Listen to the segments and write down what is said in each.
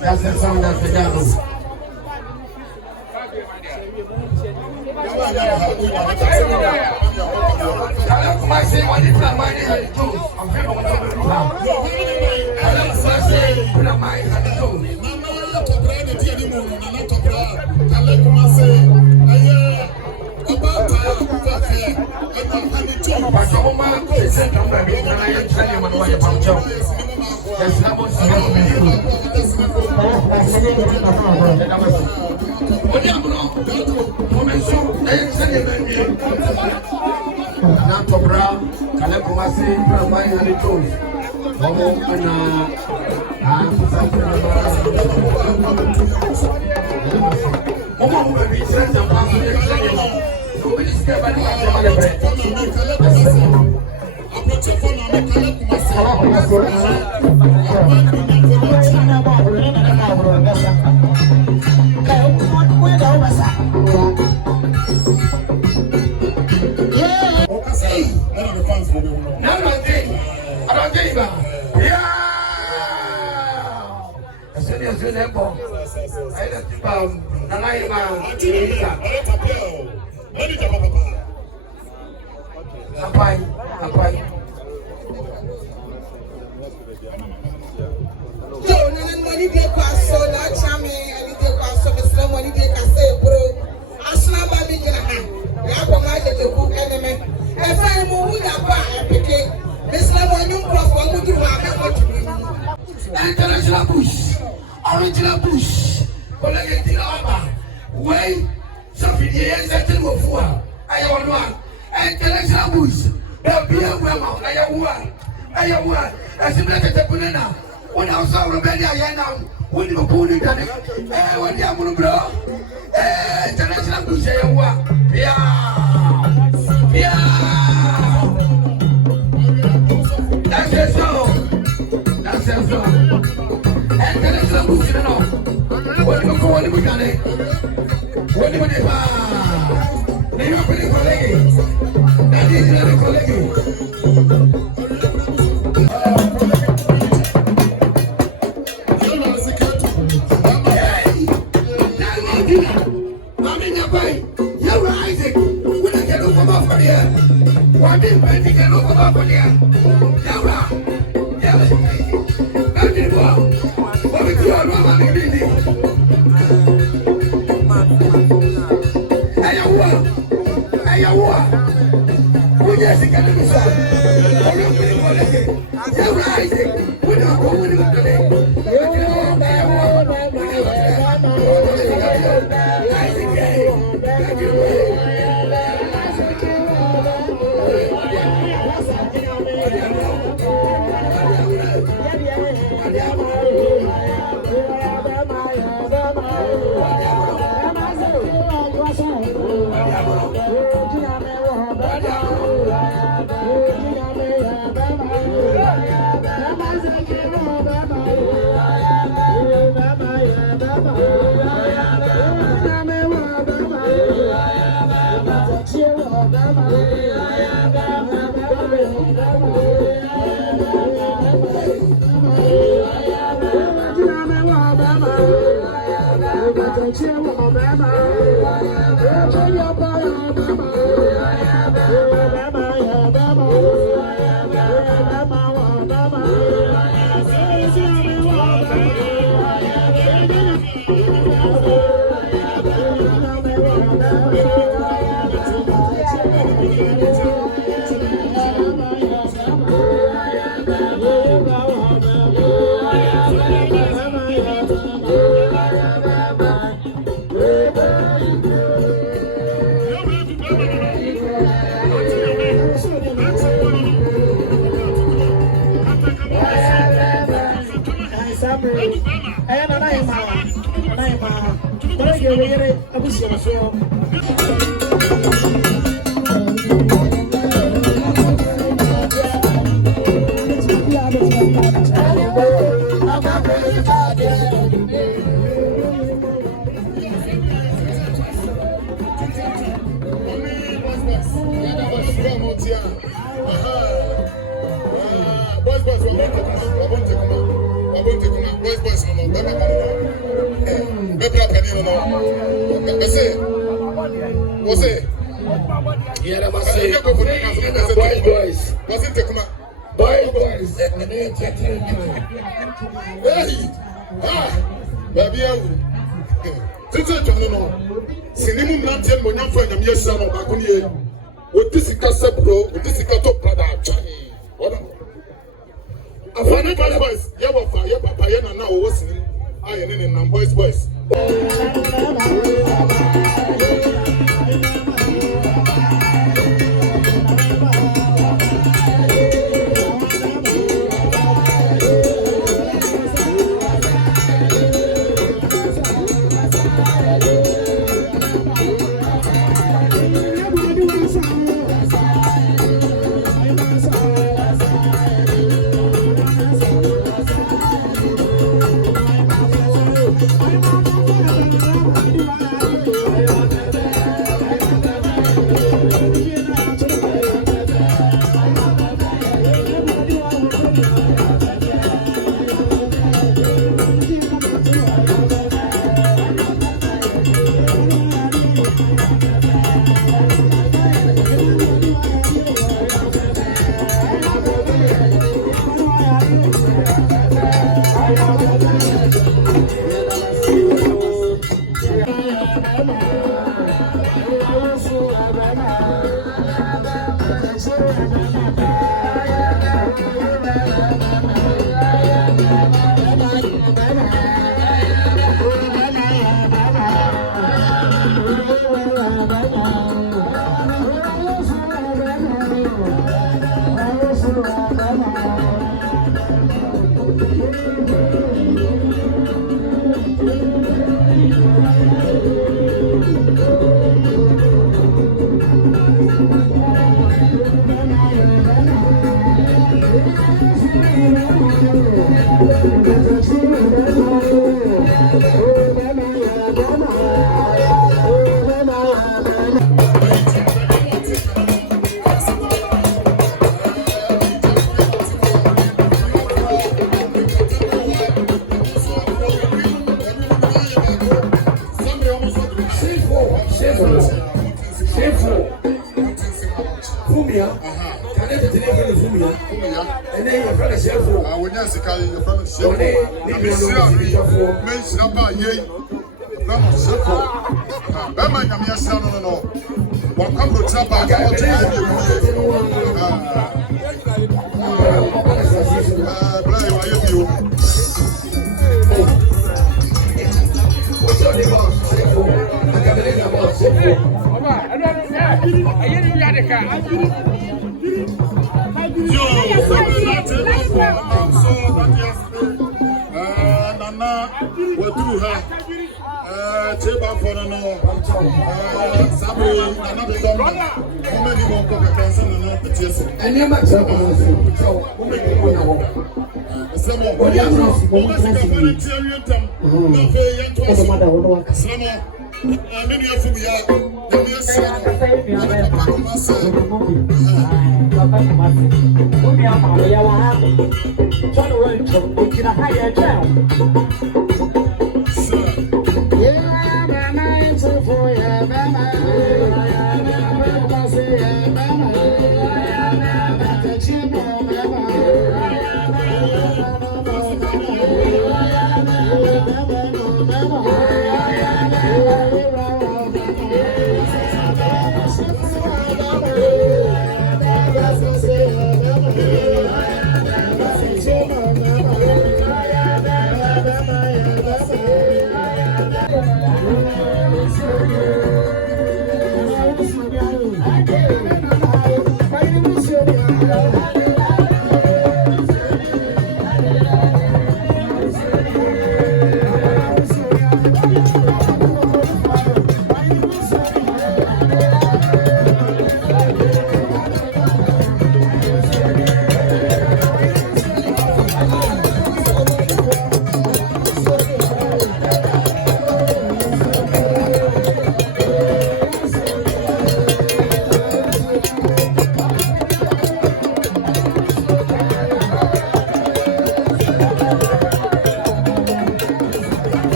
That's the song that's the devil. International Bush, original Bush, collecting over. Way, something here is a little for. I want one. International Bush, there'll be a well, I have one. As you let it banana. When I was already I now, when you put it on it, when you are bro, International Bush, I want. Yeah. That's it, so. That's it, so. International Bush, you know. What you go on with Gane? What do you do? You are pretty colleague. That is your colleague. What did I think I look about for there? boys no no. Maybe I can no. Say. What's it? Yeah, I must say. Boys. What's it take me? Boys. Hey. Baby, Tete Jono, Sinimu Nantian, when you're friend, I'm your son of Bakunia. With this Casabro, with this Cato Prada, Johnny. I find it by boys. Yawafa, Yapapa, and now was in I and boys.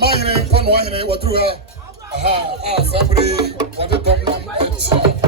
Mine, fun one, what through her. Aha, somebody, what a dumb